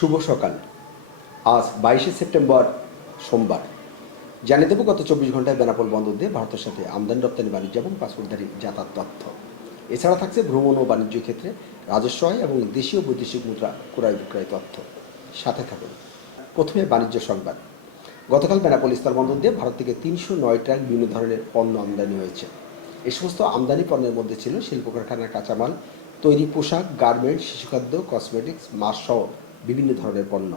শুভ সকাল। আজ বাইশে সেপ্টেম্বর, সোমবার। জানিয়ে দেবো, গত চব্বিশ ঘন্টায় বেনাপোল বন্দর দিয়ে ভারতের সাথে আমদানি, রপ্তানি, বাণিজ্য এবং পাসপোর্টধারী যাতায়াত তথ্য। এছাড়া থাকছে ভ্রমণ ও বাণিজ্য ক্ষেত্রে রাজস্ব আয় এবং দেশীয় বৈদেশিক মুদ্রা, ক্রয় বিক্রয় তথ্য। সাথে থাকুন। প্রথমে বাণিজ্য সংবাদ। গতকাল বেনাপোল স্থল বন্দর দিয়ে ভারত থেকে তিনশো নয় ট্রাক বিভিন্ন ধরনের পণ্য আমদানি হয়েছে। এই সমস্ত আমদানি পণ্যের মধ্যে ছিল শিল্প কারখানার কাঁচামাল, তৈরি পোশাক, গার্মেন্টস, শিশুখাদ্য, কসমেটিক্স, মাছ সহ বিভিন্ন ধরনের পণ্য।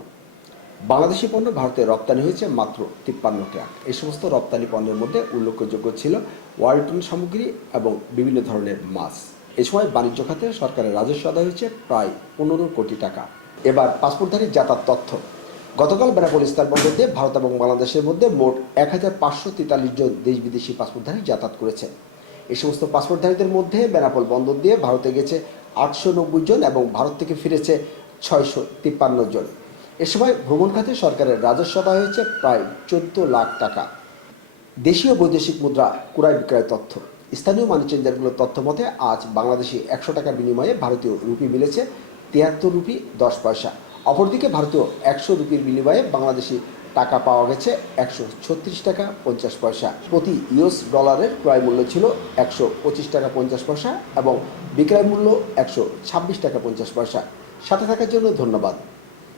বাংলাদেশি পণ্য ভারতে রপ্তানি হয়েছে মাত্র তিপ্পান্ন ট্রাক এই সমস্ত রপ্তানি পণ্যের মধ্যে উল্লেখযোগ্য ছিল ওয়ালটন সামগ্রী এবং বিভিন্ন ধরনের মাছ। এ সময় বাণিজ্য খাতে সরকারের রাজস্ব আদায় হয়েছে প্রায় পনেরো কোটি টাকা। এবার পাসপোর্টধারী যাতায়াত তথ্য। গতকাল বেনাপোল স্থল বন্দর দিয়ে ভারত এবং বাংলাদেশের মধ্যে মোট এক হাজার পাঁচশো তেতাল্লিশ জন দেশ বিদেশি পাসপোর্টধারী যাতায়াত করেছে। এই সমস্ত পাসপোর্টধারীদের মধ্যে বেনাপোল বন্দর দিয়ে ভারতে গেছে আটশো নব্বই জন এবং ভারত থেকে ফিরেছে ছয়শো তিপ্পান্ন জন। এ সময় ভ্রমণ খাতে সরকারের রাজস্ব আদায় হয়েছে প্রায় চোদ্দ লাখ টাকা। দেশীয় বৈদেশিক মুদ্রা, ক্রয় বিক্রয় তথ্য। স্থানীয় মানি চেঞ্জারগুলোর তথ্য মতে, আজ বাংলাদেশি একশো টাকার বিনিময়ে ভারতীয় রুপি মিলেছে তিয়াত্তর রুপি দশ পয়সা। অপরদিকে ভারতীয় একশো রুপির বিনিময়ে বাংলাদেশি টাকা পাওয়া গেছে একশো ছত্রিশ টাকা পঞ্চাশ পয়সা। প্রতি ইউএস ডলারের ক্রয় মূল্য ছিল একশো পঁচিশ টাকা পঞ্চাশ পয়সা এবং বিক্রয় মূল্য একশো ছাব্বিশ টাকা পঞ্চাশ পয়সা। সাথে থাকার জন্য ধন্যবাদ।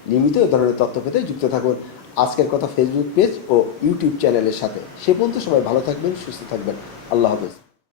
নিয়মিত এ ধরনের তথ্য পেতে যুক্ত থাকুন আজকের কথা ফেসবুক পেজ ও ইউটিউব চ্যানেলের সাথে। সে পর্যন্ত সবাই ভালো থাকবেন, সুস্থ থাকবেন। আল্লাহ হাফেজ।